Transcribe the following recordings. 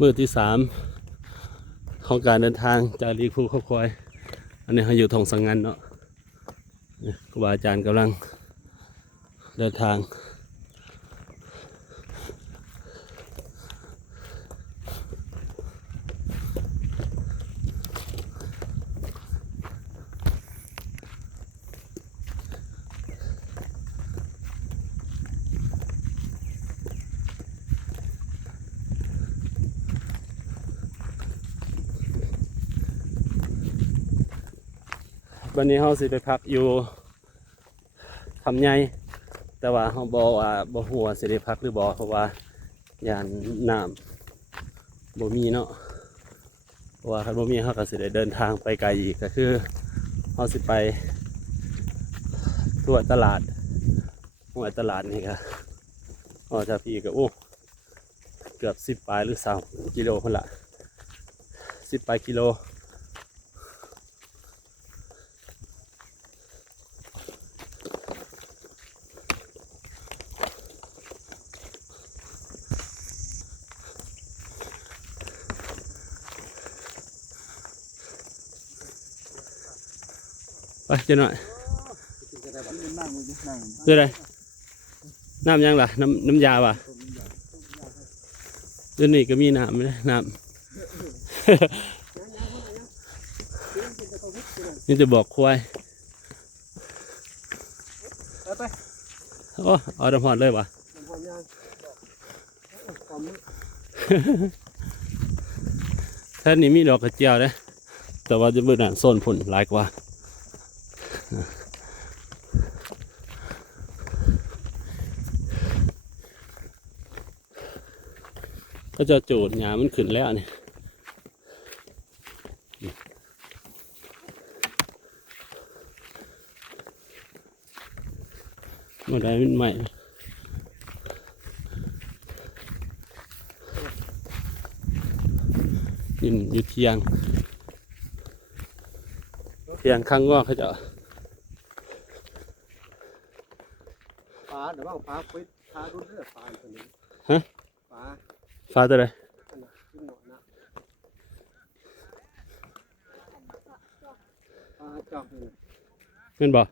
มือที่สามของการเดินทางจากรีคูเขาควาย อันนี้เราอยู่ทองสังงันเนาะครูบาอาจารย์กำลังเดินทาง วันนี้เราสิไปพักอยู่คำใหญ่แต่ว่าเราบอกว่าบ่หัวาสิได้พักหรือบ่เพราะว่ายานน้ำบ่มีเนาะเพราะว่าคันบ่มีเราก็สิได้เดินทางไปไกลอีกก็คือเราสิไปทั่วตลาดหัวตลาดนี่ก็ออกจากพี่ก็โอ้เกือบสิบปลายหรือสามกิโลคนละสิบปลายกิโล เจ้าหน่อยเดี๋ยวไรน้ำยังล่ะน้ำน้ำยาว่ะเดี๋ยวนี้ก็มีน้ำไหมนะน้ำนี่จะบอกควายไปไปโอ้เอาดำหอดเลยวะผมพร้อมยังความมือท่านนี้มีดอกกระเจียวนะแต่ว่าจะเป็นอะโซนผลหลายกว่า ก็จะจูดหยามันขึ้นแล้วเนี่ยมาได้มันใหม่ยินอยู่เทียง เทียงข้างงอกเขาจะ ฟ้าเดี๋ยวว่าฟ้าปิดฟ้ารุ่นเลือดฟ้าตัวนี้ฮะฟ้าฟ้าตัวใดอันนั้นขึ้นหมดนะฟ้าจอกนี่เงินบอก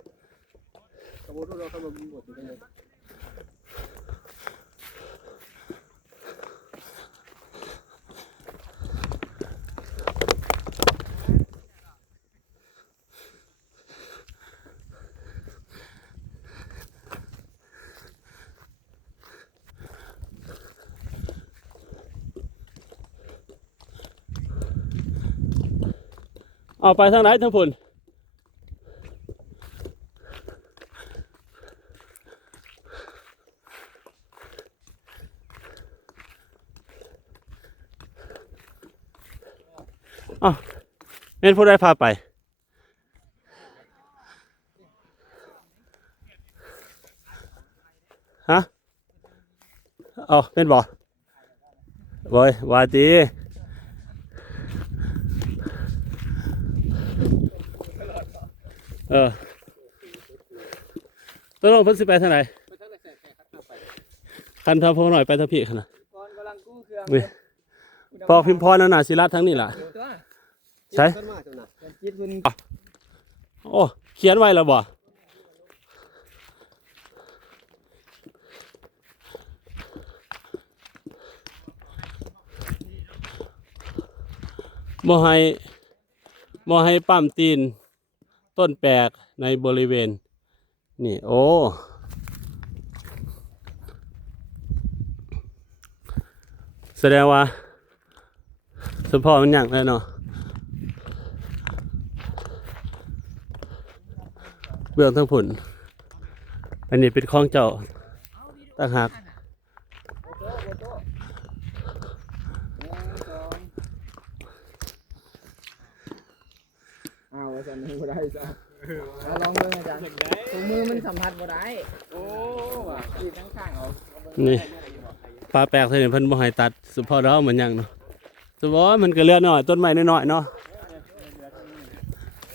สมมติว่าเราเข้ามาหมดอยู่ เอาไปทางไหนทางผลเอาเม่นผู้ใดพาไปฮะเอเป็นบ่บอยวาดี เออตกลงเพิ่นสิไปทางไหนไปทางไหนแสกแสกครับไปคันทำพวกหน่อยไปทางพี่ขนาดก่อนกำลังกู้เครื่องเว้ยพอพิมพ์พรนั่นน่ะศิลาทั้งนี้ล่ะตัวใช่ต้นมาจังนะจิตคุณโอ้เขียนไว้แล้วบ่บ่ให้บ่ให้ปั้มตีน ต้นแปลกในบริเวณ นี่โอ้แสดงว่าสมพอมันอย่างแล้วเนาะเบื้องทั้งผุนอันนี้เป็นของเจ้าต่างหาก อ้าวอาจารย์ไม่ได้จ้ะเอาลองดูอาจารย์ถุงมือมันสัมผัสบ่ได้โอ้ว่ะขีดทั้งข้างเอานี่ปลาแปลกเท่านี้เพิ่นบ่ให้ตัดสุพอเราเหมือนหยังเนาะสุพอมันก็เหลือน้อยต้นไม้น้อยๆเนาะ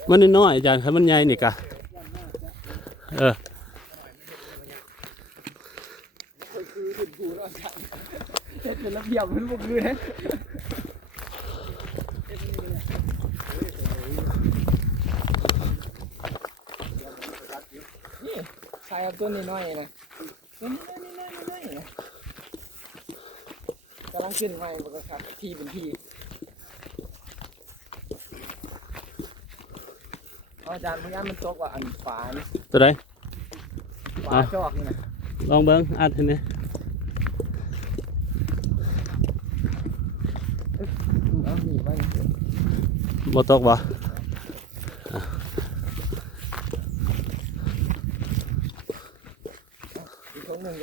มันน้อยๆอาจารย์คันมันใหญ่นี่กะเออคือถึงผูแล้วจังเฮ็ดเป็นระเบียบมันบ่คือนะนี่ ใส่เอาต้นนี้น้อยนะนี่นี่นี่นี่นี่นะกำลังขึ้นใหม่บ่ครับที่เป็นที่อาจารย์พยายามมันตกว่าอันฝานตัวใดฝาจอกนี่นะลองเบิ้งอัดให้นี่เอาหนีไว้นี่บ่ตกบ่ อีกช่องหนึ่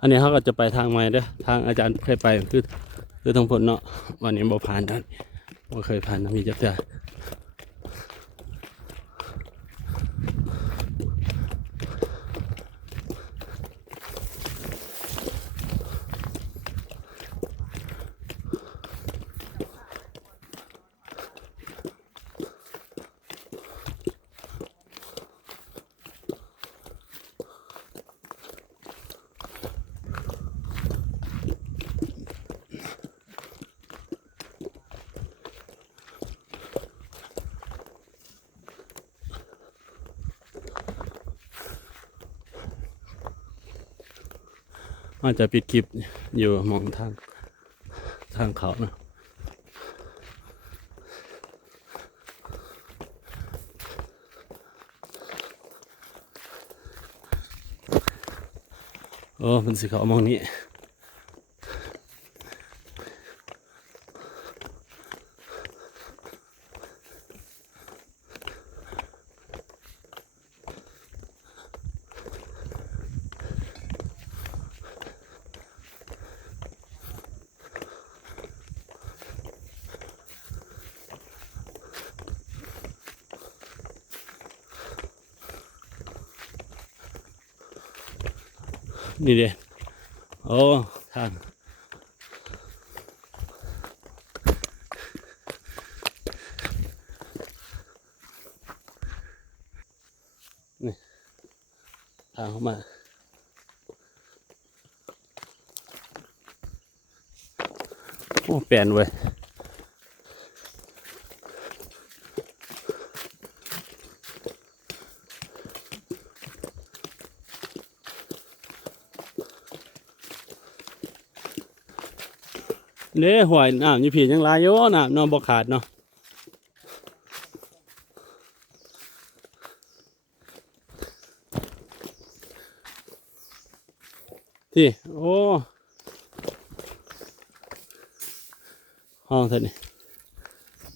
อันนี้เขาก็จะไปทางใหม่เด้อทางอาจารย์เคยไปคือคือทางผลเนาะวันนี้บ่ผ่านท่านบ่เคยผ่านนะมีจักเทื่อ อาจจะปิดคลิปอยู่มองทางทางเขานะโอ้มันสิเขามองนี้ นี่เด้โอ้ทางนี่ทางเข้ามาโอ้แปลนเว้ย เด้หวยน้ำอยู่ผียังลายอยู่น้ำนอนบ่ขาดเนาะที่โอ้ห้องเท่านี้